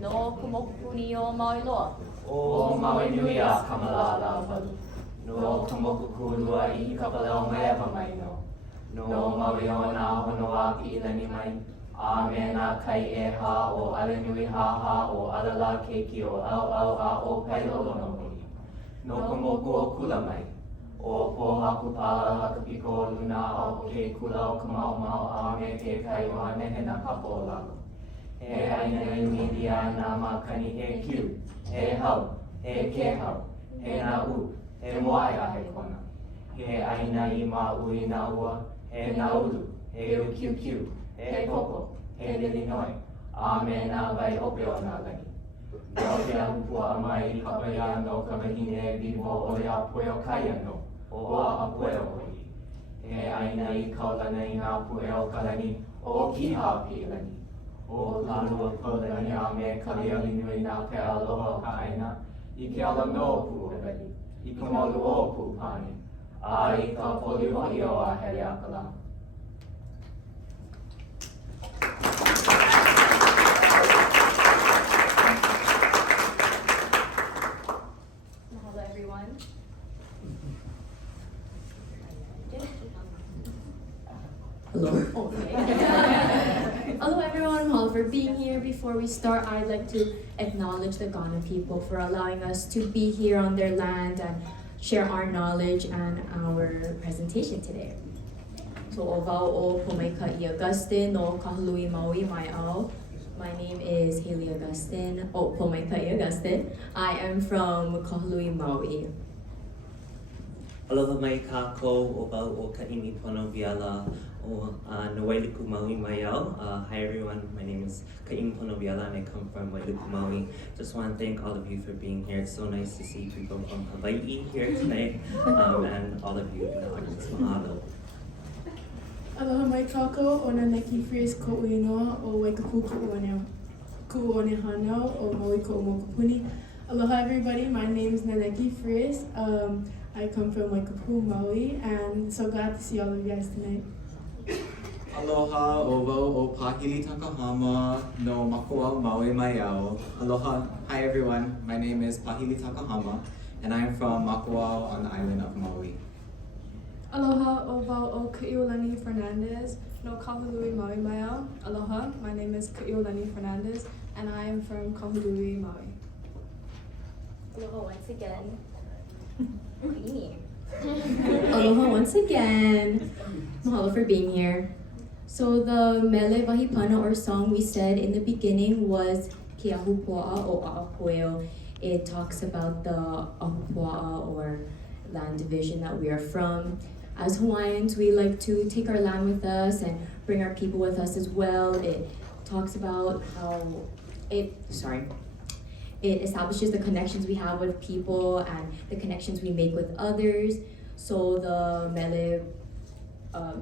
no kumokupuni o Maui loa. O Maui nui a kamalala palu. No kamokukulua I kapaleo mea mai no. No Maui o na hono a Kaʻiolani mai. A me na kai e ha o ale nui ha o alala keiki o au a o pailolo no hoi. No kamoku o kula mai. O po haku pala hakapiko luna o ke kula o kamau a me ke kai o anehe na kapo lalo. He ʻāina I midia na makani he kiu, he hau, he ke hau, he na u, he moai a he kona. He ʻāina I maui na ua, he na ulu, he ukiukiu, he koko, he lilinoi, a me na vai ope o na lani. Nau ke ahupua mai I kapaya no kamahine vivo o ʻAʻapueo kaya no, o ʻAʻapueo hoi. He ʻāina I kaulana I ngā pueo kalani, o kiha pilani. O kalua polani a me kaliali nui nā ke aloha o ka ʻāina, I ke ala no pu heweli, I ka molu o pu pani, a I ka poli hoi o a hele a ka la. Mahalo everyone. Hello. Okay. Hello everyone, mahalo for being here. Before we start, I'd like to acknowledge the Ghana people for allowing us to be here on their land and share our knowledge and our presentation today. So ovao o Pōmaikaʻi Agustin no Kahului Maui mai au. My name is Haley Agustin, Pōmaikaʻi Agustin. I am from Kahului Maui. Aloha mai kākou o wau o Kaʻimipono Viela o Wailuku Maui mai au. Hi everyone, my name is Kaʻimipono Viela and I come from Wailuku Maui. Just want to thank all of you for being here. It's so nice to see people from Hawaii here tonight and all of you in the audience. Mahalo. Aloha mai kākou o Naneki Frias ko uinoa o Waikapu kuʻuone hanau o Maui ko mokupuni. Aloha everybody, my name is Naneki Frias. I come from Waikapu, Maui, and so glad to see all of you guys tonight. Aloha o wau o Pāhili Takahama no Makaloa Maui mai au. Aloha, hi everyone, my name is Pāhili Takahama and I am from Makaloa on the island of Maui. Aloha o wau o Kaʻiolani Fernandez no Kahului Maui mai au. Aloha, my name is Kaʻiolani Fernandez and I am from Kahului, Maui. Aloha once again. ʻini. Aloha once again. Mahalo for being here. So the mele wahipana or song we said in the beginning was Ke Ahupua'a o ʻAʻapueo. It talks about the ahupua'a or land division that we are from. As Hawaiians, we like to take our land with us and bring our people with us as well. It talks about how it establishes the connections we have with people and the connections we make with others. So the mele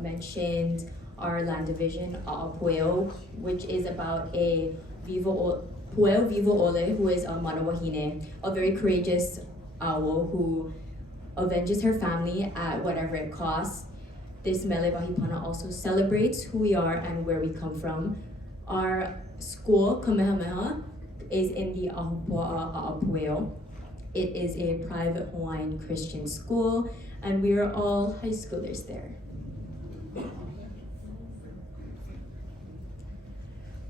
mentioned our land division, ʻAʻapueo, which is about a pueo vivo ole, who is a mana wahine, a very courageous awo who avenges her family at whatever it costs. This mele wahipana also celebrates who we are and where we come from. Our school, Kamehameha, is in the Ahupua'a ʻAʻapueo. It is a private Hawaiian Christian school, and we are all high schoolers there.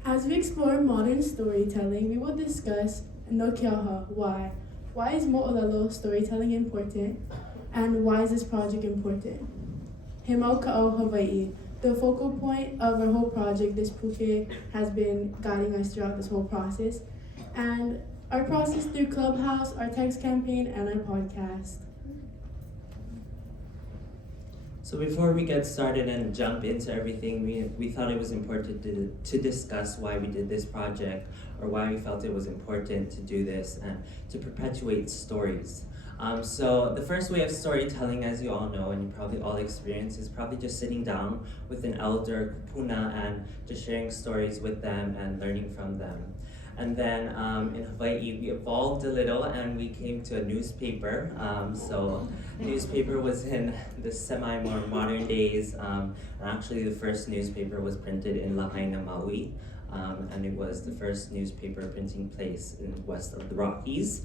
As we explore modern storytelling, we will discuss no keaha, why. Why is Moʻolelo storytelling important? And why is this project important? He mau ka'au Hawaii. The focal point of our whole project, this puke, has been guiding us throughout this whole process. And our process through Clubhouse, our text campaign, and our podcast. So before we get started and jump into everything, we thought it was important to discuss why we did this project, or why we felt it was important to do this and to perpetuate stories. So the first way of storytelling, as you all know and you probably all experience, is probably just sitting down with an elder, kupuna, and just sharing stories with them and learning from them. And then in Hawaii, we evolved a little and we came to a newspaper. So newspaper was in the semi-more modern days. And actually the first newspaper was printed in Lahaina, Maui. and it was the first newspaper printing place in west of the Rockies.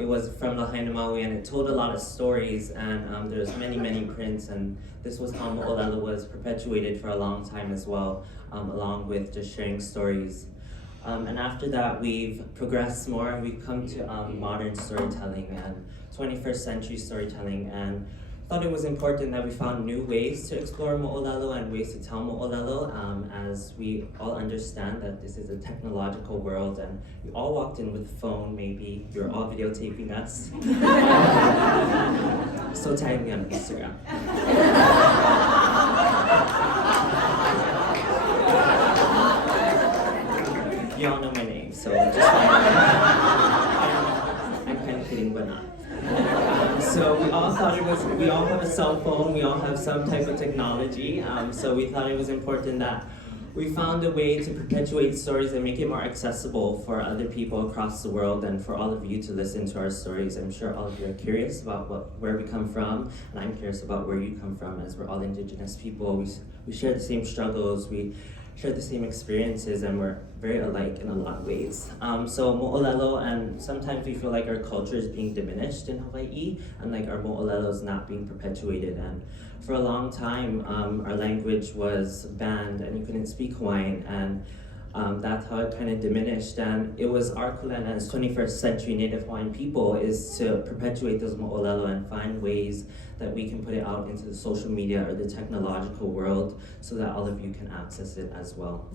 It was from Lahaina, Maui, and it told a lot of stories, and there's many prints, and this was how Moʻolelo was perpetuated for a long time as well, along with just sharing stories. And after that, we've progressed more, and we've come to modern storytelling and 21st century storytelling, and thought it was important that we found new ways to explore Moʻolelo and ways to tell Moʻolelo, as we all understand that this is a technological world, and we all walked in with a phone, maybe you're all videotaping us. So tag me on Instagram. Y'all know my name, so just I'm kind of kidding, but not. So we all thought we all have a cell phone, we all have some type of technology, so we thought it was important that we found a way to perpetuate stories and make it more accessible for other people across the world and for all of you to listen to our stories. I'm sure all of you are curious about where we come from, and I'm curious about where you come from, as we're all Indigenous people. We share the same struggles, we share the same experiences, and we're very alike in a lot of ways. So Moʻolelo, and sometimes we feel like our culture is being diminished in Hawaii, and like our Moʻolelo is not being perpetuated. And for a long time, our language was banned, and you couldn't speak Hawaiian, and that's how it kind of diminished. And it was our kula as 21st century Native Hawaiian people is to perpetuate this Moʻolelo and find ways that we can put it out into the social media or the technological world so that all of you can access it as well.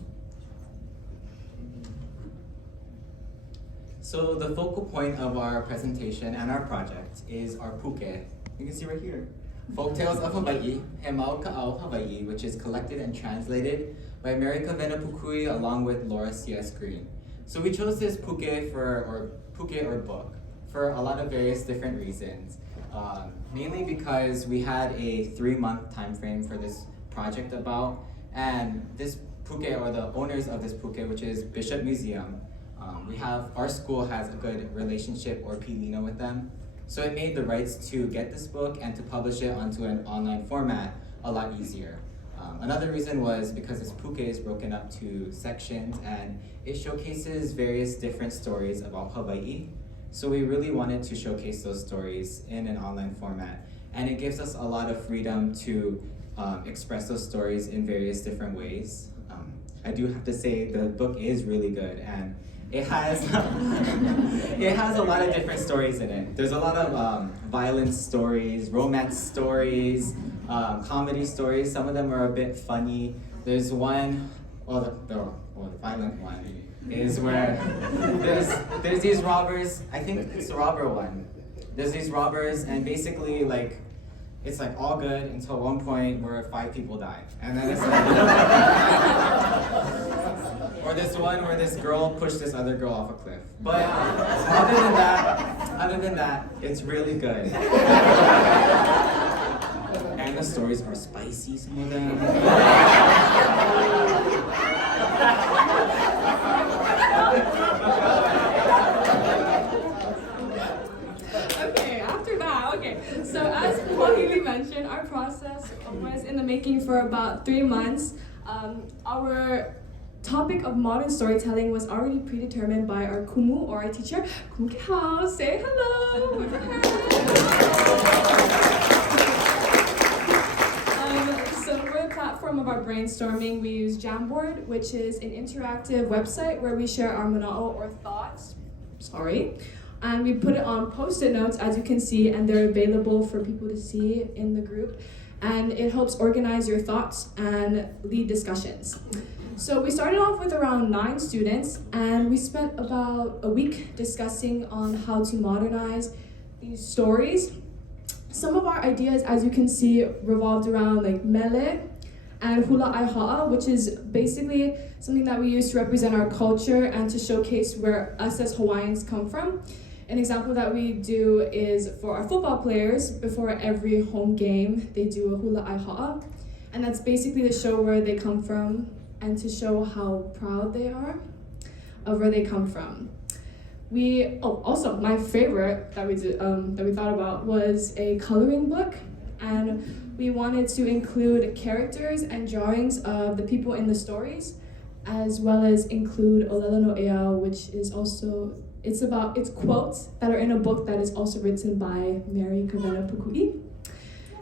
So the focal point of our presentation and our project is our puke. You can see right here. Folktales of Hawaii, He Mau Ka'au Hawaii, which is collected and translated by America Venapukui along with Laura C.S. Green. So we chose this puke or book for a lot of various different reasons. Mainly because we had a 3-month time frame for this project about, and this puke, or the owners of this puke, which is Bishop Museum, our school has a good relationship or pilina with them. So it made the rights to get this book and to publish it onto an online format a lot easier. Another reason was because this puke is broken up to sections, and it showcases various different stories about Hawaii. So we really wanted to showcase those stories in an online format, and it gives us a lot of freedom to express those stories in various different ways. I do have to say the book is really good, and it has it has a lot of different stories in it. There's a lot of violence stories, romance stories, comedy stories. Some of them are a bit funny. There's one, the violent one is where there's these robbers. I think it's the robber one. There's these robbers, and basically it's like all good until one point where 5 people die, and then it's like or this one where this girl pushed this other girl off a cliff. But other than that, it's really good. And the stories are spicy, some of them. So as Pāhili mentioned, our process was in the making for about 3 months. Our topic of modern storytelling was already predetermined by our kumu, or our teacher. Kumu Kihao, say hello with your hands. So for the platform of our brainstorming, we use Jamboard, which is an interactive website where we share our mana'o or thoughts. And we put it on post-it notes, as you can see, and they're available for people to see in the group. And it helps organize your thoughts and lead discussions. So we started off with around 9 students, and we spent about a week discussing on how to modernize these stories. Some of our ideas, as you can see, revolved around mele and hula aiha'a, which is basically something that we use to represent our culture and to showcase where us as Hawaiians come from. An example that we do is for our football players, before every home game, they do a hula aiha'a. And that's basically to show where they come from and to show how proud they are of where they come from. Also, my favorite that we thought about was a coloring book. And we wanted to include characters and drawings of the people in the stories, as well as include Olelo no Ea, which is also, it's quotes that are in a book that is also written by Mary Kavena Pukui.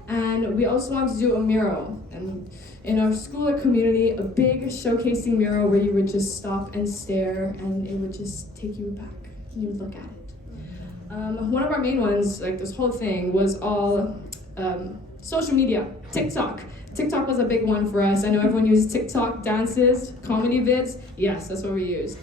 And we also wanted to do a mural. And in our school or community, a big showcasing mural where you would just stop and stare and it would just take you back. You would look at it. One of our main ones, like this whole thing, was all social media, TikTok. TikTok was a big one for us. I know everyone uses TikTok dances, comedy vids. Yes, that's what we use.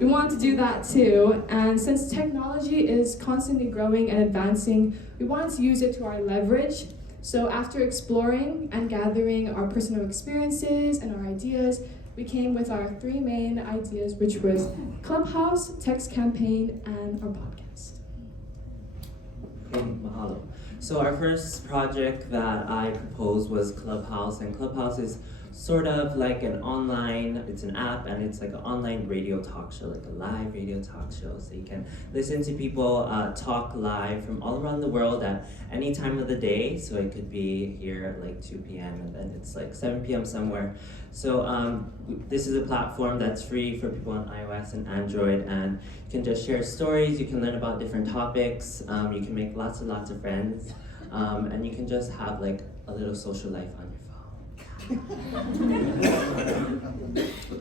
We wanted to do that too, and since technology is constantly growing and advancing, we wanted to use it to our leverage. So after exploring and gathering our personal experiences and our ideas, we came with our 3 main ideas, which was Clubhouse, text campaign, and our podcast. Okay, mahalo. So our first project that I proposed was Clubhouse, and Clubhouse is sort of like an online, it's an app, and it's like an online radio talk show, like a live radio talk show. So you can listen to people talk live from all around the world at any time of the day. So it could be here at like 2 p.m. and then it's like 7 p.m. somewhere. So this is a platform that's free for people on iOS and Android, and you can just share stories, you can learn about different topics, you can make lots and lots of friends, and you can just have like a little social life on your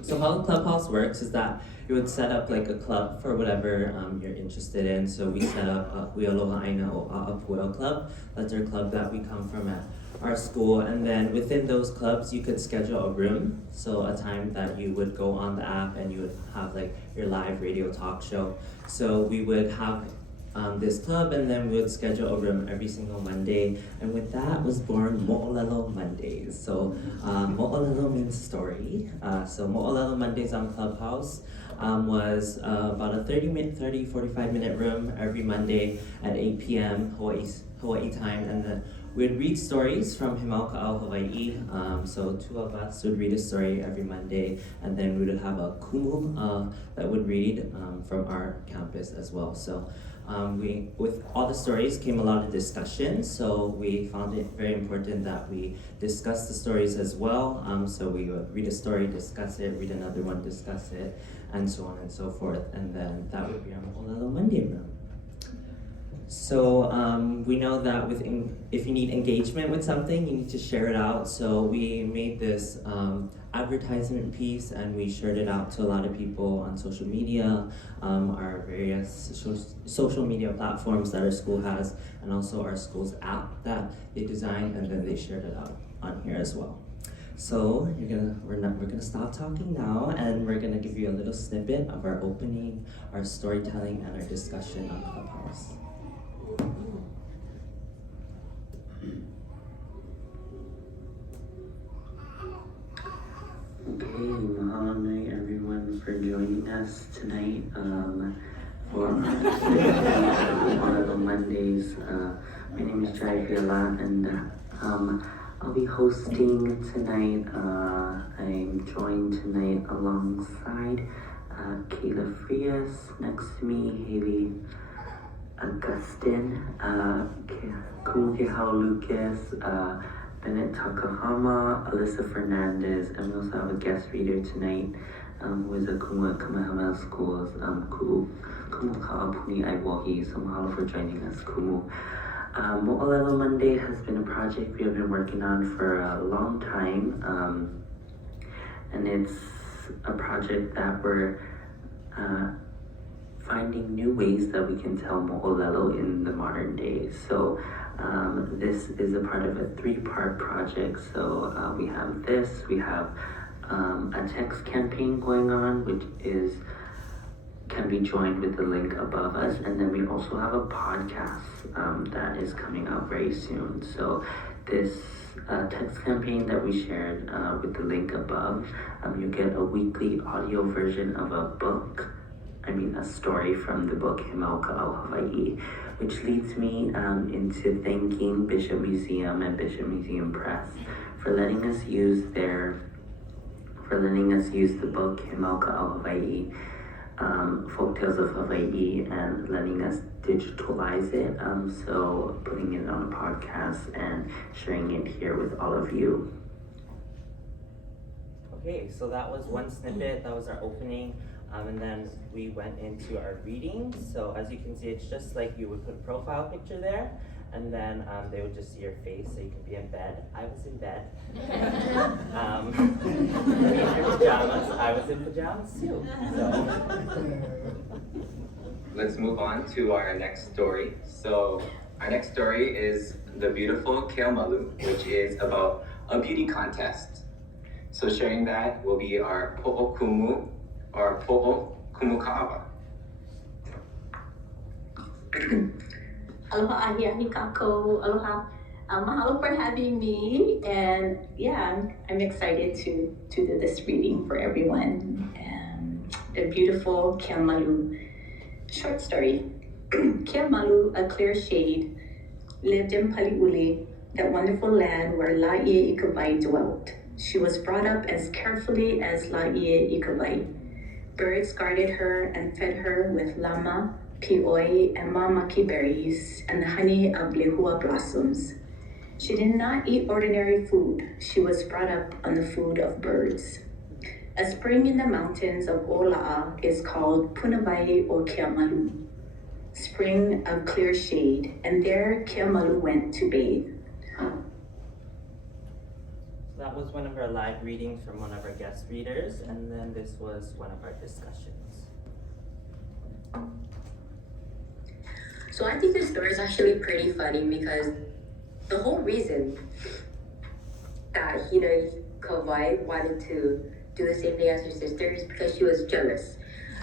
So how Clubhouse works is that you would set up like a club for whatever you're interested in. So we set up a Hui Aloha ʻAʻina or ʻAʻapueo club. That's our club that we come from at our school. And then within those clubs, you could schedule a room. So a time that you would go on the app and you would have like your live radio talk show. So we would have this club, and then we would schedule a room every single Monday, and with that was born Moʻolelo Mondays. So Moʻolelo means story. So Moʻolelo Mondays on Clubhouse was about a 45-minute room every Monday at 8 p.m. Hawaii time, and then we'd read stories from Himaukaʻau, Hawaii. So 2 of us would read a story every Monday, and then we would have a kumu that would read from our campus as well. So with all the stories came a lot of discussion, so we found it very important that we discuss the stories as well. So we would read a story, discuss it, read another one, discuss it, and so on and so forth. And then that would be our Moʻolelo Monday room. So we know that if you need engagement with something, you need to share it out. So we made this advertisement piece and we shared it out to a lot of people on social media, our various social media platforms that our school has, and also our school's app that they designed, and then they shared it out on here as well. So we're gonna stop talking now, and we're gonna give you a little snippet of our opening, our storytelling, and our discussion on Clubhouse. Okay, mahalo nui everyone for joining us tonight for Moʻolelo Mondays. My name is Viela, and I'll be hosting tonight. I'm joined tonight alongside Frias, next to me, Haley, Agustin, Lucas, Bennett Takahama, Alyssa Fernandez, and we also have a guest reader tonight who is a kumu at Kamehameha Schools, Kumu Ka'apuni Aiwohi. So mahalo for joining us, Kumu. Moʻolelo Monday has been a project we have been working on for a long time, and it's a project that we're finding new ways that we can tell Moʻolelo in the modern day. So this is a part of a 3-part project. So we have this, we have a text campaign going on, which can be joined with the link above us, and then we also have a podcast that is coming out very soon. So this text campaign that we shared with the link above, you get a weekly audio version of a story from the book Himaukaʻau, Hawaii, which leads me into thanking Bishop Museum and Bishop Museum Press for letting us use the book Himaukaʻau, Hawaii folk tales of Hawaii and letting us digitalize it. So putting it on a podcast and sharing it here with all of you. Okay, so that was one snippet, that was our opening, and then we went into our reading. So as you can see, it's just like you would put a profile picture there, and then they would just see your face, so you could be in bed. I was in bed. In your pajamas. I was in pajamas too. So. Let's move on to our next story. So our next story is The Beautiful Keomalu, which is about a beauty contest. So sharing that will be our Po'okumu, or Po'okumuka'awa. Aloha ahiahi kako, aloha. Mahalo for having me, and yeah, I'm excited to do this reading for everyone. The Beautiful Keomalu. Short story. Keomalu, a clear shade, lived in Pali'ule, that wonderful land where Laie Ikabai dwelt. She was brought up as carefully as Laie Ikabai. Birds guarded her and fed her with lama, pioi, and mamaki berries, and the honey of lehua blossoms. She did not eat ordinary food. She was brought up on the food of birds. A spring in the mountains of Ola'a is called Punawai o Keomalu, spring of clear shade, and there Keomalu went to bathe. That was one of our live readings from one of our guest readers, and then this was one of our discussions. So I think this story is actually pretty funny because the whole reason that Hina Kawai wanted to do the same thing as her sister is because she was jealous.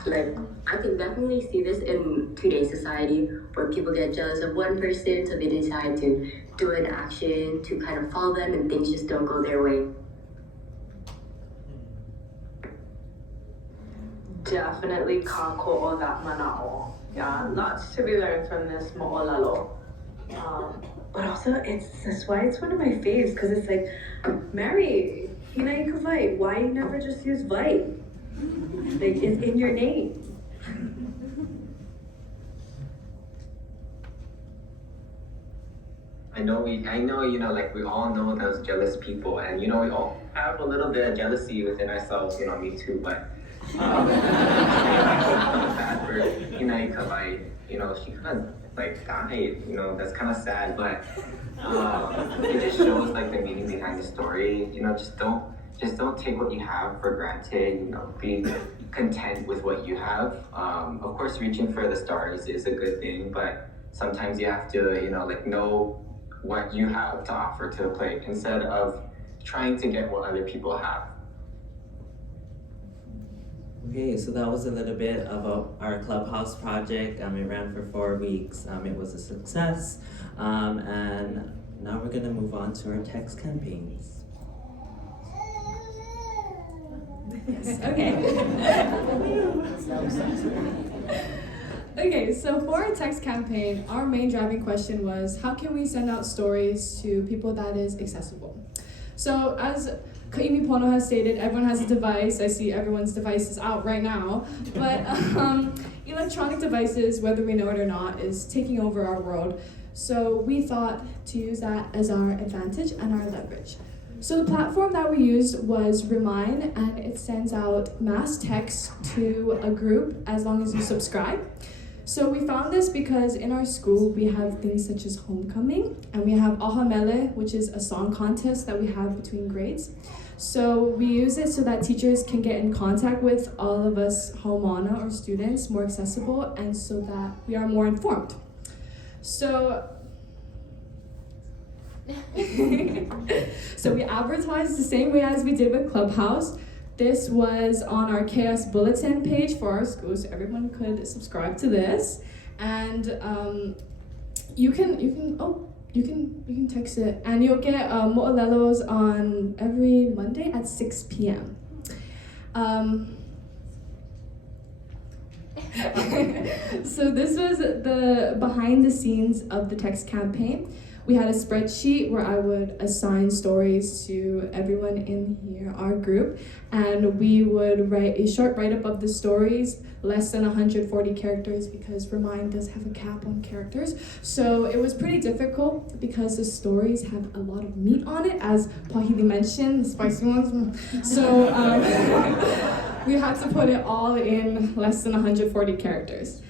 Like, I can definitely see this in today's society where people get jealous of one person, so they decide to do an action to kind of follow them and things just don't go their way. Definitely kako o that mana'o. Yeah, lots to be learned from this mo'olelo. But also, that's why it's one of my faves, because it's like, Mary, hina ika vai. Why you never just use vai? Like, it's in your name. I know, like we all know those jealous people, and we all have a little bit of jealousy within ourselves, me too, but I feel bad for Hina Ikabai, she kind of like died, that's kind of sad, but it just shows like the meaning behind the story, just don't take what you have for granted, be content with what you have. Of course, reaching for the stars is a good thing, but sometimes you have to, know what you have to offer to the plate instead of trying to get what other people have. Okay, so that was a little bit about our Clubhouse project. It ran for 4 weeks. It was a success. And now we're gonna move on to our text campaigns. Yes, okay. Okay, so for our text campaign, our main driving question was, how can we send out stories to people that is accessible? So as Kaʻimipono has stated, everyone has a device. I see everyone's device is out right now. But electronic devices, whether we know it or not, is taking over our world. So we thought to use that as our advantage and our leverage. So the platform that we used was Remind, and it sends out mass text to a group as long as you subscribe. So we found this because in our school we have things such as homecoming, and we have ʻAʻapueo, which is a song contest that we have between grades. So we use it so that teachers can get in contact with all of us Haumāna or students more accessible, and so that we are more informed. So we advertised the same way as we did with Clubhouse. This was on our KS bulletin page for our school, so everyone could subscribe to this. And you can text it, and you'll get Moʻolelos on every Monday at 6 p.m. So this was the behind the scenes of the text campaign. we had a spreadsheet where I would assign stories to everyone in here, our group, and we would write a short write-up of the stories, less than 140 characters because Remind does have a cap on characters. So it was pretty difficult because the stories have a lot of meat on it, as Pāhili mentioned, the spicy ones. So we had to put it all in less than 140 characters.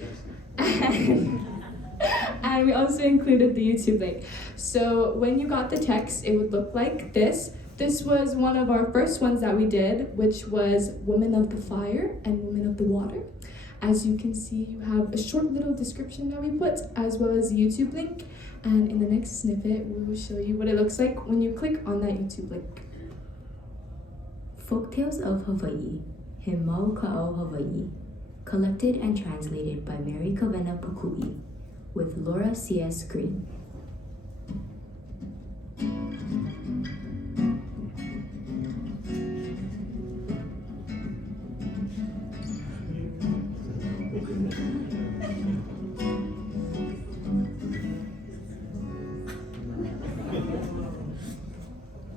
And we also included the YouTube link. So when you got the text, it would look like this. This was one of our first ones that we did, which was Women of the Fire and Women of the Water. As you can see, you have a short little description that we put, as well as the YouTube link. And in the next snippet, we will show you what it looks like when you click on that YouTube link. Folktales of Hawaii, He Mau Ka'au Hawaii, collected and translated by Mary Kawena Pakui, with Laura C.S. Green.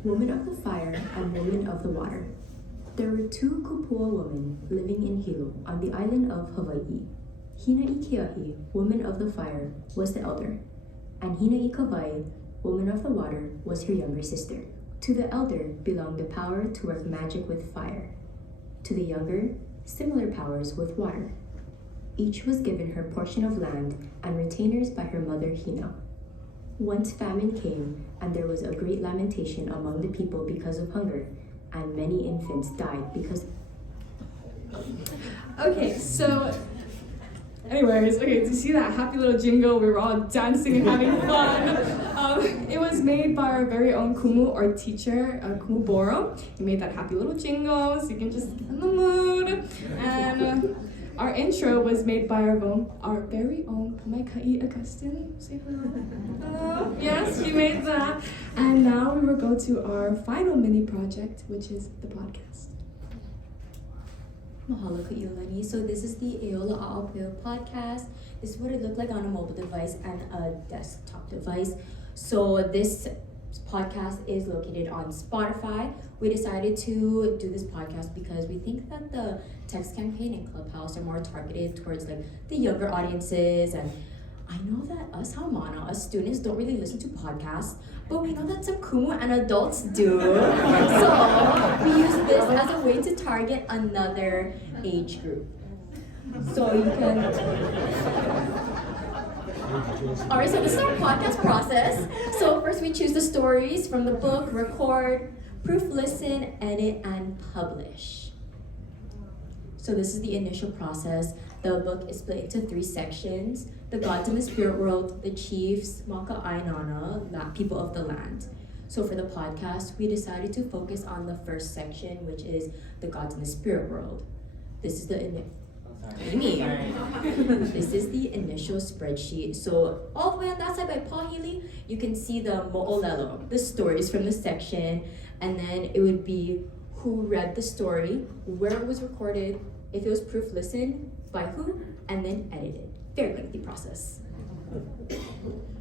Woman of the Fire and Woman of the Water. There were two kupua women living in Hilo on the island of Hawaii. Hinaʻikeahi, Woman of the Fire, was the elder, and Hinaʻikawai, Woman of the Water, was her younger sister. To the elder belonged the power to work magic with fire. To the younger, similar powers with water. Each was given her portion of land and retainers by her mother Hina. Once famine came, and there was a great lamentation among the people because of hunger, and many infants died because... Okay, so anyways, to see that happy little jingle, we were all dancing and having fun. It was made by our very own kumu, or teacher, Kumu Boro. He made that happy little jingle, so you can just get in the mood. And our intro was made by our very own Pōmaikaʻi Agustin. Say hello. Hello. Yes, he made that. And now we will go to our final mini project, which is the podcast. Mahalo Kaʻiolani. So this is the ʻAʻapueo podcast. This is what it looked like on a mobile device and a desktop device. So this podcast is located on Spotify. We decided to do this podcast because we think that the text campaign in Clubhouse are more targeted towards like the younger audiences, and I know that us Haumāna, us students, don't really listen to podcasts, but we know that some kumu and adults do. So we use this as a way to target another age group. So you can... Alright, so this is our podcast process. So first we choose the stories from the book, record, proof listen, edit, and publish. So this is the initial process. The book is split into 3 sections: the gods in the spirit world, the chiefs, Makaloa, people of the land. So for the podcast, we decided to focus on the first section, which is the gods in the spirit world. This is the This is the initial spreadsheet. So all the way on that side by Pāhili, you can see the Moʻolelo, the stories from the section, and then it would be who read the story, where it was recorded, if it was proof listened, by who, and then edited. Very lengthy process.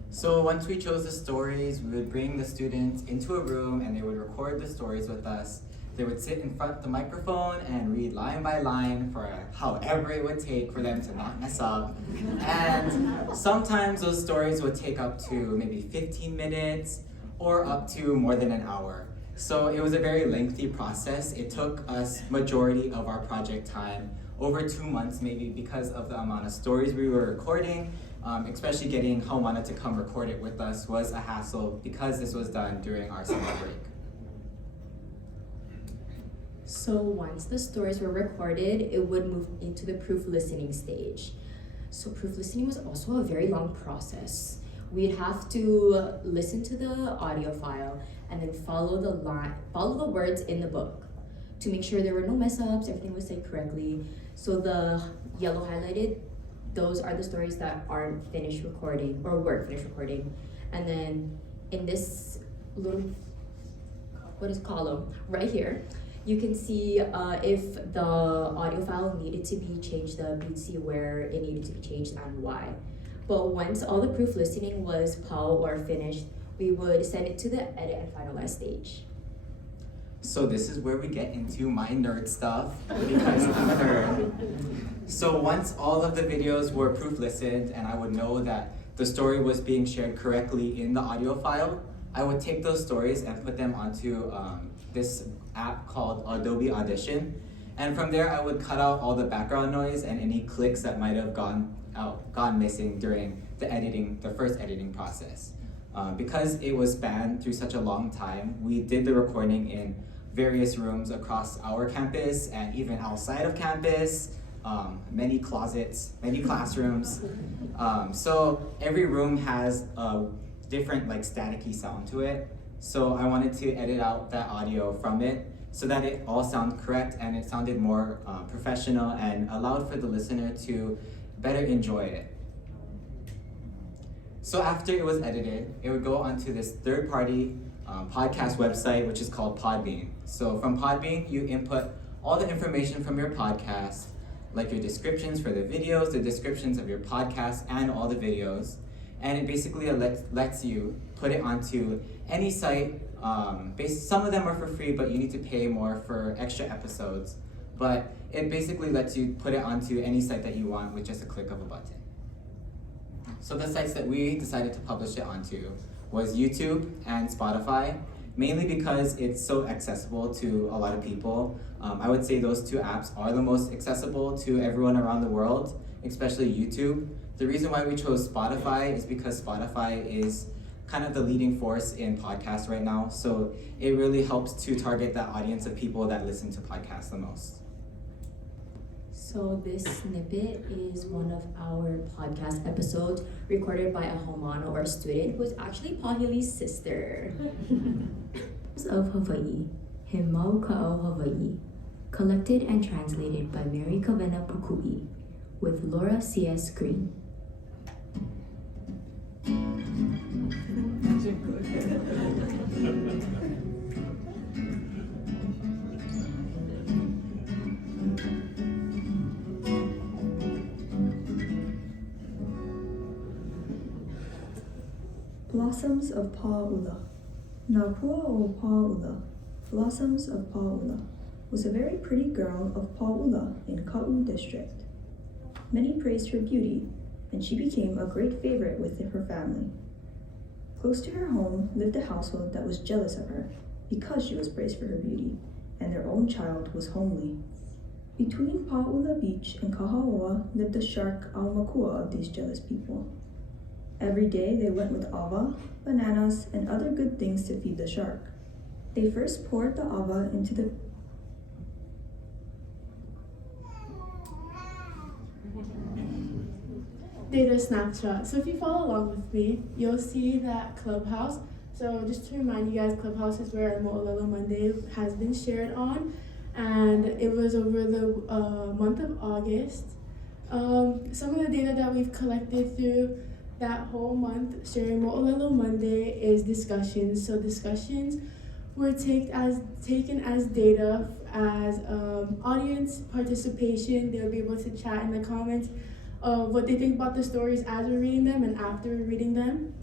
So once we chose the stories, we would bring the students into a room and they would record the stories with us. They would sit in front of the microphone and read line by line for however it would take for them to not mess up. And sometimes those stories would take up to maybe 15 minutes or up to more than an hour. So it was a very lengthy process. It took us majority of our project time, over 2 months maybe, because of the amount of stories we were recording. Especially getting Haumāna to come record it with us was a hassle because this was done during our summer break. So once the stories were recorded, it would move into the proof listening stage. So proof listening was also a very long process. We'd have to listen to the audio file and then follow the words in the book to make sure there were no mess ups, everything was said correctly. So the yellow highlighted, those are the stories that aren't finished recording or weren't finished recording. And then in this little, column right here, you can see if the audio file needed to be changed, you'd see where it needed to be changed and why. But once all the proof listening was pau or finished, we would send it to the edit and finalize stage. So this is where we get into my nerd stuff, because I'm a nerd. So once all of the videos were proof listened and I would know that the story was being shared correctly in the audio file, I would take those stories and put them onto this app called Adobe Audition. And from there, I would cut out all the background noise and any clicks that might have gone missing during the first editing process. Because it was spanned through such a long time, we did the recording in various rooms across our campus and even outside of campus, many closets, many classrooms. So every room has a different staticky sound to it. So I wanted to edit out that audio from it so that it all sounded correct and it sounded more professional and allowed for the listener to better enjoy it. So after it was edited, it would go onto this third-party podcast website, which is called Podbean. So from Podbean, you input all the information from your podcast, like your descriptions for the videos, the descriptions of your podcast, and all the videos. And it basically lets you put it onto any site. Some of them are for free, but you need to pay more for extra episodes. But it basically lets you put it onto any site that you want with just a click of a button. So the sites that we decided to publish it onto was YouTube and Spotify, mainly because it's so accessible to a lot of people. I would say those two apps are the most accessible to everyone around the world, especially YouTube. The reason why we chose Spotify is because Spotify is kind of the leading force in podcasts right now. So it really helps to target that audience of people that listen to podcasts the most. So this snippet is one of our podcast episodes recorded by a Haumāna or student who is actually Pāhili's sister. Of Hawaii, He Mau Ka'au Hawaii, collected and translated by Mary Kavena Pukui with Laura C.S. Green. Blossoms of Pā'ula. Nāpua o Pā'ula, Blossoms of Pā'ula, was a very pretty girl of Pā'ula in Ka'u district. Many praised her beauty, and she became a great favorite with her family. Close to her home lived a household that was jealous of her because she was praised for her beauty, and their own child was homely. Between Pā'ula Beach and Kahaoa lived a shark aumakua of these jealous people. Every day they went with ava, bananas, and other good things to feed the shark. They first poured the ava into the data snapshot. So if you follow along with me, you'll see that Clubhouse. So just to remind you guys, Clubhouse is where our Mo'olelo Monday has been shared on, and it was over the month of August. Some of the data that we've collected through that whole month sharing Mo'olelo Monday is discussions. So discussions were taken as data as audience participation. They'll be able to chat in the comments of what they think about the stories as we're reading them and after we're reading them.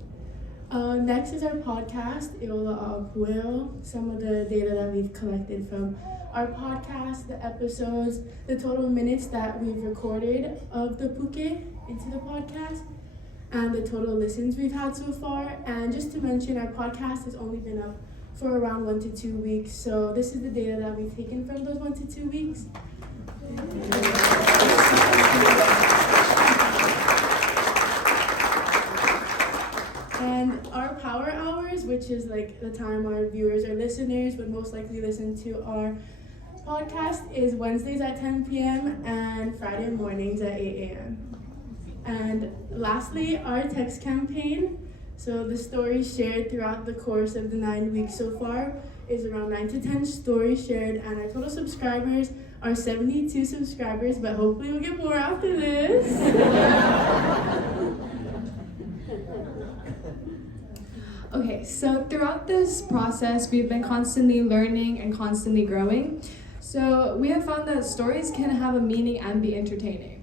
Next is our podcast, ʻAʻapueo. Some of the data that we've collected from our podcast, the episodes, the total minutes that we've recorded of the puke into the podcast, and the total listens we've had so far. And just to mention, our podcast has only been up for around 1 to 2 weeks. So this is the data that we've taken from those 1 to 2 weeks. And our power hours, which is like the time our viewers or listeners would most likely listen to our podcast, is Wednesdays at 10 p.m. and Friday mornings at 8 a.m. And lastly, our text campaign. So the stories shared throughout the course of the 9 weeks so far is around 9 to 10 stories shared, and our total subscribers are 72 subscribers, but hopefully we'll get more after this. Okay, so throughout this process, we've been constantly learning and constantly growing. So we have found that stories can have a meaning and be entertaining.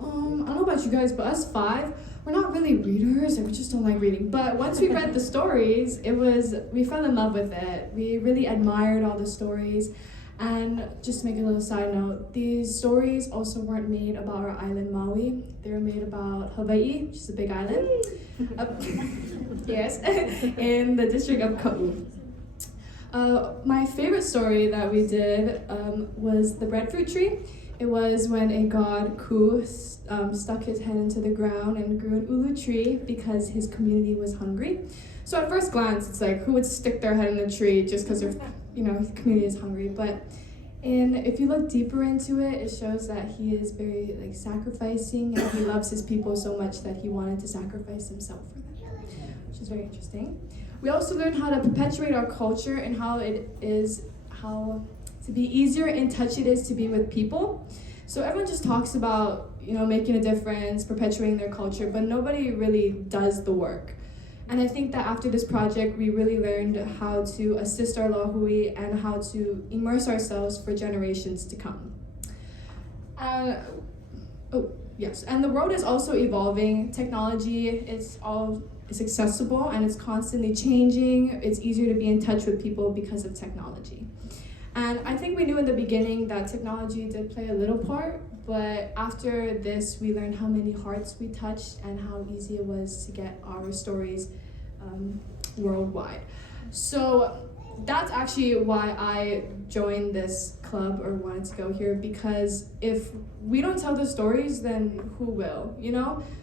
I don't know about you guys, but us five, we're not really readers, and we just don't like reading. But once we read the stories, we fell in love with it. We really admired all the stories. And just to make a little side note, these stories also weren't made about our island Maui. They were made about Hawaii, which is a big island. Yes, in the district of Ka'u. My favorite story that we did was the breadfruit tree. It was when a god, Ku, stuck his head into the ground and grew an ulu tree because his community was hungry. So at first glance, it's like, who would stick their head in a tree just because their community is hungry? But if you look deeper into it, it shows that he is very sacrificing, and he loves his people so much that he wanted to sacrifice himself for them, which is very interesting. We also learned how to perpetuate our culture and how to be easier in touch it is to be with people. So everyone just talks about making a difference, perpetuating their culture, but nobody really does the work. And I think that after this project, we really learned how to assist our lohui and how to immerse ourselves for generations to come. Yes, and the world is also evolving. Technology, it's accessible and it's constantly changing. It's easier to be in touch with people because of technology. And I think we knew in the beginning that technology did play a little part, but after this, we learned how many hearts we touched and how easy it was to get our stories worldwide. So that's actually why I joined this club or wanted to go here, because if we don't tell the stories, then who will,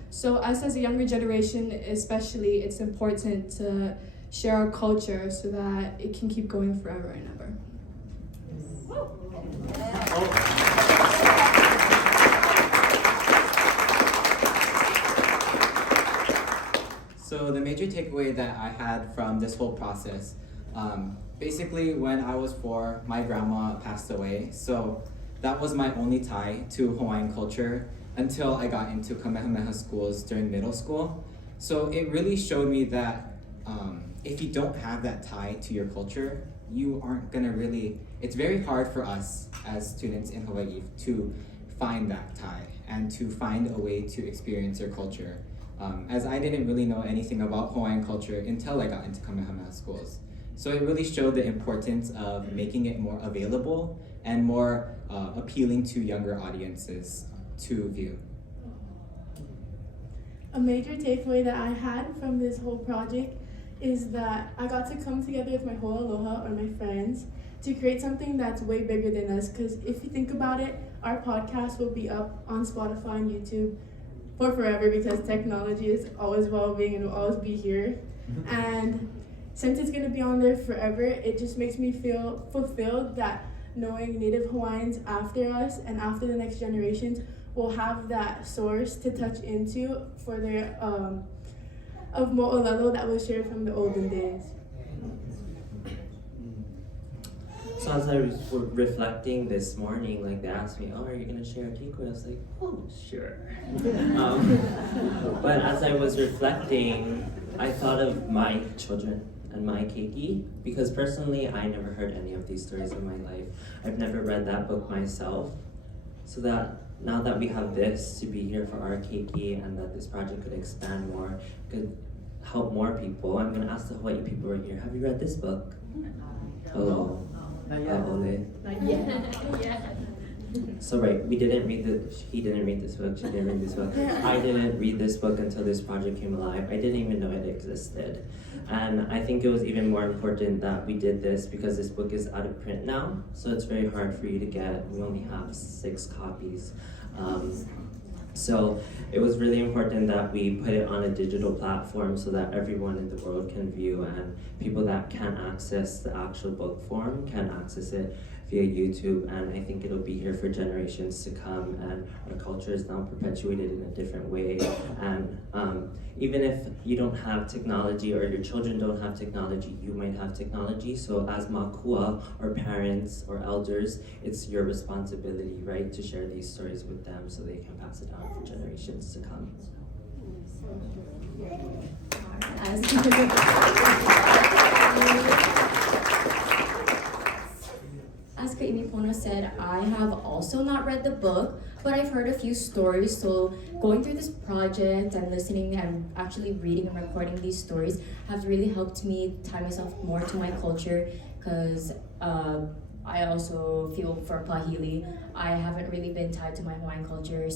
So us as a younger generation, especially, it's important to share our culture so that it can keep going forever and ever. So the major takeaway that I had from this whole process, basically when I was 4, my grandma passed away. So that was my only tie to Hawaiian culture until I got into Kamehameha schools during middle school. So it really showed me that if you don't have that tie to your culture, you aren't gonna it's very hard for us as students in Hawaii to find that tie and to find a way to experience your culture. As I didn't really know anything about Hawaiian culture until I got into Kamehameha schools. So it really showed the importance of making it more available and more appealing to younger audiences to view. A major takeaway that I had from this whole project is that I got to come together with my Hui Aloha or my friends to create something that's way bigger than us, because if you think about it, our podcast will be up on Spotify and YouTube for forever because technology is always evolving and will always be here. And since it's going to be on there forever, it just makes me feel fulfilled that knowing Native Hawaiians after us and after the next generations will have that source to touch into for their of Mo'olelo that was shared from the olden days. So as I was reflecting this morning, they asked me, "Oh, are you gonna share a takeaway?" I was like, "Oh, sure." But as I was reflecting, I thought of my children and my keiki, because personally, I never heard any of these stories in my life. I've never read that book myself. So that now that we have this to be here for our keiki and that this project could expand more, could help more people, I'm gonna ask the Hawaii people right here, have you read this book? Oh. Ole. So right, he didn't read this book, she didn't read this book. I didn't read this book until this project came alive. I didn't even know it existed. And I think it was even more important that we did this because this book is out of print now, so it's very hard for you to get. We only have 6 copies. So it was really important that we put it on a digital platform so that everyone in the world can view, and people that can't access the actual book form can access it via YouTube, and I think it'll be here for generations to come, and our culture is now perpetuated in a different way. And even if you don't have technology or your children don't have technology, you might have technology. So as makua or parents or elders, it's your responsibility, right, to share these stories with them so they can pass it on for generations to come. As Kaʻimipono Takahama said, I have also not read the book, but I've heard a few stories. So going through this project and listening and actually reading and recording these stories has really helped me tie myself more to my culture, because I also feel for Pāhili, I haven't really been tied to my Hawaiian culture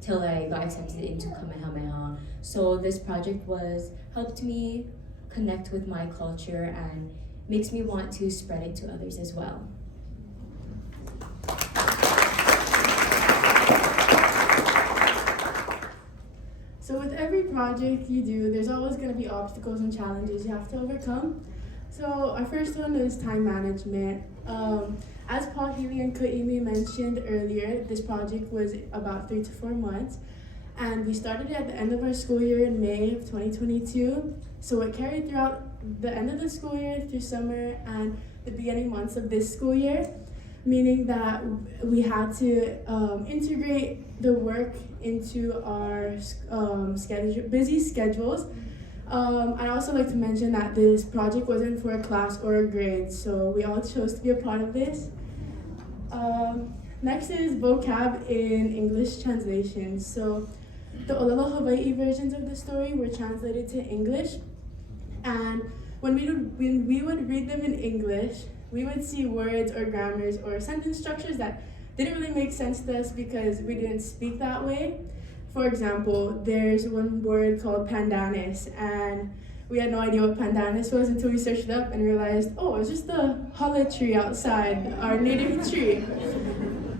till I got accepted into Kamehameha. So this project helped me connect with my culture and makes me want to spread it to others as well. So with every project you do, there's always going to be obstacles and challenges you have to overcome. So our first one is time management. As Pāhili and Kaʻimi mentioned earlier, this project was about 3 to 4 months, and we started it at the end of our school year in May of 2022. So it carried throughout the end of the school year through summer and the beginning months of this school year, meaning that we had to integrate the work into our busy schedules. I'd also like to mention that this project wasn't for a class or a grade, so we all chose to be a part of this. Next is vocab in English translations. So the ʻŌlelo Hawaii versions of the story were translated to English, and when we would read them in English, we would see words or grammars or sentence structures that didn't really make sense to us because we didn't speak that way. For example, there's one word called pandanus, and we had no idea what pandanus was until we searched it up and realized, oh, it's just the hala tree outside, our native tree.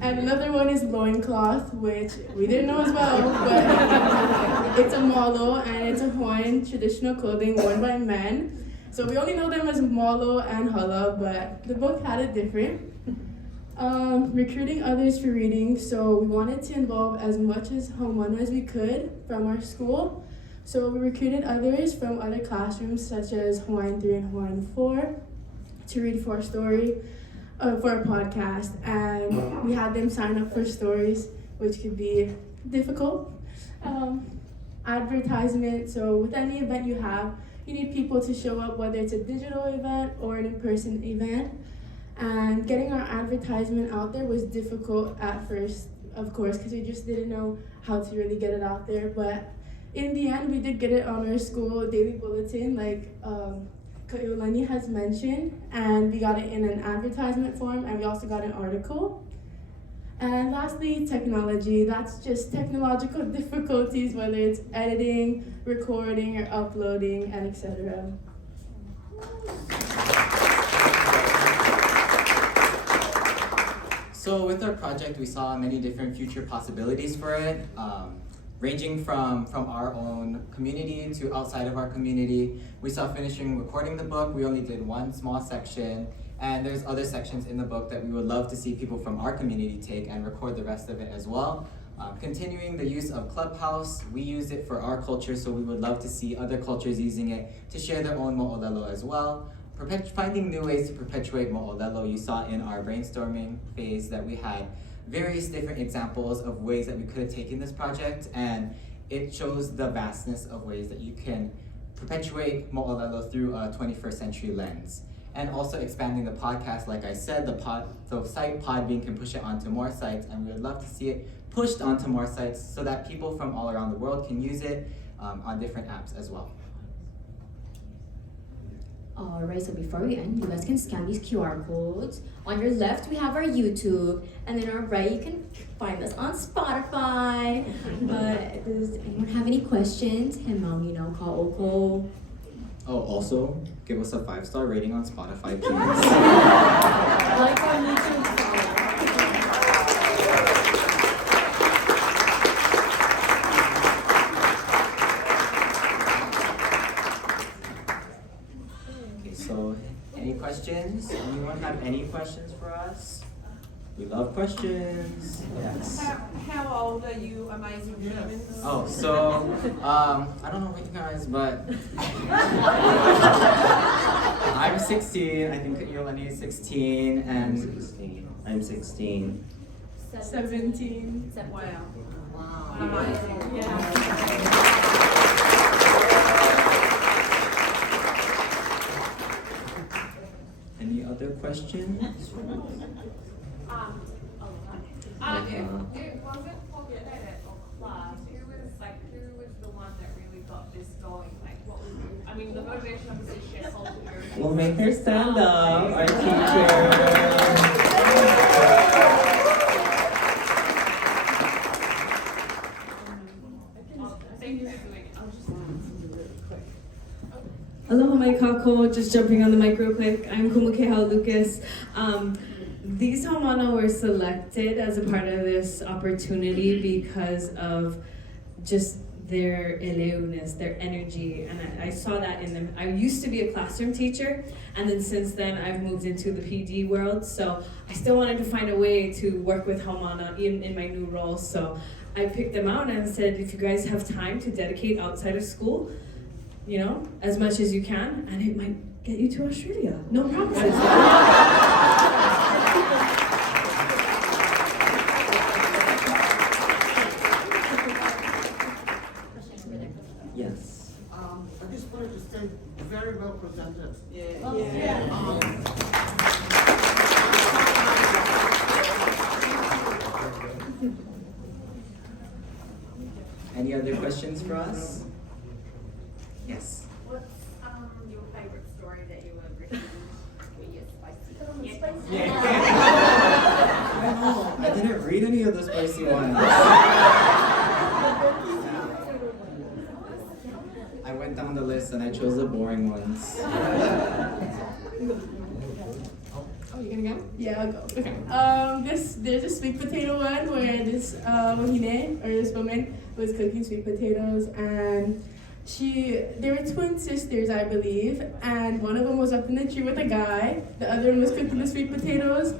And another one is loincloth, which we didn't know as well, but it's a molo and it's a Hawaiian traditional clothing worn by men. So we only know them as molo and hala, but the book had it different. Recruiting others for reading, so we wanted to involve as much as Haumāna as we could from our school. So we recruited others from other classrooms such as Hawaiian 3 and Hawaiian 4 to read for a podcast, and we had them sign up for stories, which could be difficult. Advertisement, so with any event you have, you need people to show up, whether it's a digital event or an in-person event. And getting our advertisement out there was difficult at first, of course, because we just didn't know how to really get it out there. But in the end, we did get it on our school daily bulletin, like Kaʻiolani has mentioned, and we got it in an advertisement form, and we also got an article. And lastly, technology. That's just technological difficulties, whether it's editing, recording, or uploading, and etc. So with our project, we saw many different future possibilities for it, ranging from our own community to outside of our community. We saw finishing recording the book. We only did one small section, and there's other sections in the book that we would love to see people from our community take and record the rest of it as well. Continuing the use of Clubhouse, we use it for our culture, so we would love to see other cultures using it to share their own mo'olelo as well. Finding new ways to perpetuate mo'olelo. You saw in our brainstorming phase that we had various different examples of ways that we could have taken this project, and it shows the vastness of ways that you can perpetuate mo'olelo through a 21st century lens. And also expanding the podcast, like I said, the site Podbean can push it onto more sites, and we would love to see it pushed onto more sites so that people from all around the world can use it on different apps as well. Alright, so before we end, you guys can scan these QR codes. On your left, we have our YouTube, and then on our right, you can find us on Spotify. Does anyone have any questions? Ka'oko. Oh, also, give us a 5-star rating on Spotify, please. Like our YouTube channel. So, any questions? Anyone have any questions for us? We love questions. Yes. How old are you, amazing humans? Oh, so, I don't know about you guys, but I'm 16, I think Kaʻiolani is 16, and I'm 16. 17. Wow. Amazing. Yeah. Any other questions? motivation of the share culture? We'll make her stand up, our teacher. Thank you for doing it. I'll just Aloha mai kako, just jumping on the mic real quick. I'm Kumukehau Lucas. These Haumāna were selected as a part of this opportunity because of just their eleuness, their energy, and I saw that in them. I used to be a classroom teacher, and then since then I've moved into the PD world, so I still wanted to find a way to work with Haumāna in my new role, so I picked them out and said, if you guys have time to dedicate outside of school, you know, as much as you can, and it might get you to Australia. No promises. Yes. I just wanted to say, very well presented. Any other questions for us? Yes. What's your favorite story that you were written? Spicy? I didn't read any of the spicy ones. I went down the list and I chose the boring ones. Oh, you gonna go? Yeah, I'll go. Okay. There's a sweet potato one where this wahine, or this woman, was cooking sweet potatoes, and they were twin sisters, I believe, and one of them was up in the tree with a guy, the other one was cooking the sweet potatoes,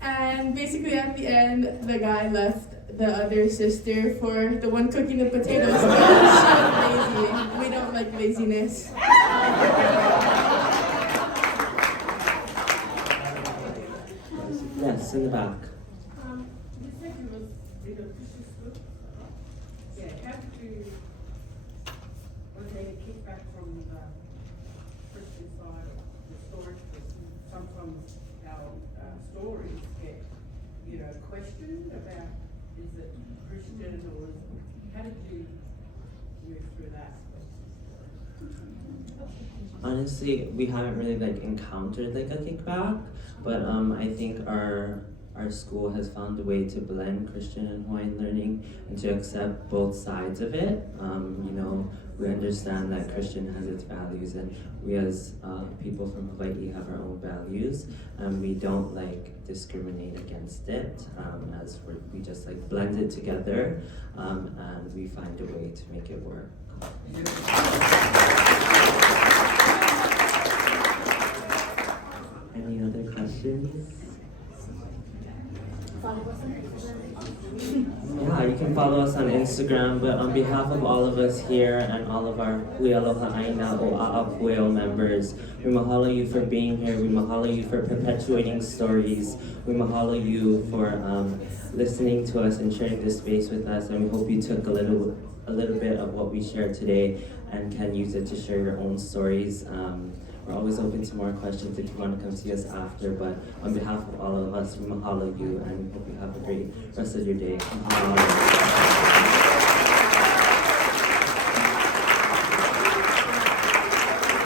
and basically at the end, the guy left the other sister for the one cooking the potatoes. She was lazy. We don't like laziness. Yes, in the back. You said you was in a Christian school? Yeah, was there any kickback from the Christian side of the story? Some from our stories get, questioned about, is it Christian or how did you move through that? Honestly, we haven't really encountered a kickback, but I think our school has found a way to blend Christian and Hawaiian learning and to accept both sides of it. We understand that Christian has its values, and we as people from Hawaii have our own values, and we don't discriminate against it, as we just blend it together, and we find a way to make it work. Any other questions? Yeah, you can follow us on Instagram, but on behalf of all of us here and all of our Hui Aloha ʻAʻina o ʻAʻapueo members, we mahalo you for being here, we mahalo you for perpetuating stories, we mahalo you for listening to us and sharing this space with us, and we hope you took a little bit of what we shared today and can use it to share your own stories. We're always open to more questions if you want to come see us after, but on behalf of all of us, we mahalo you and we hope you have a great rest of your day.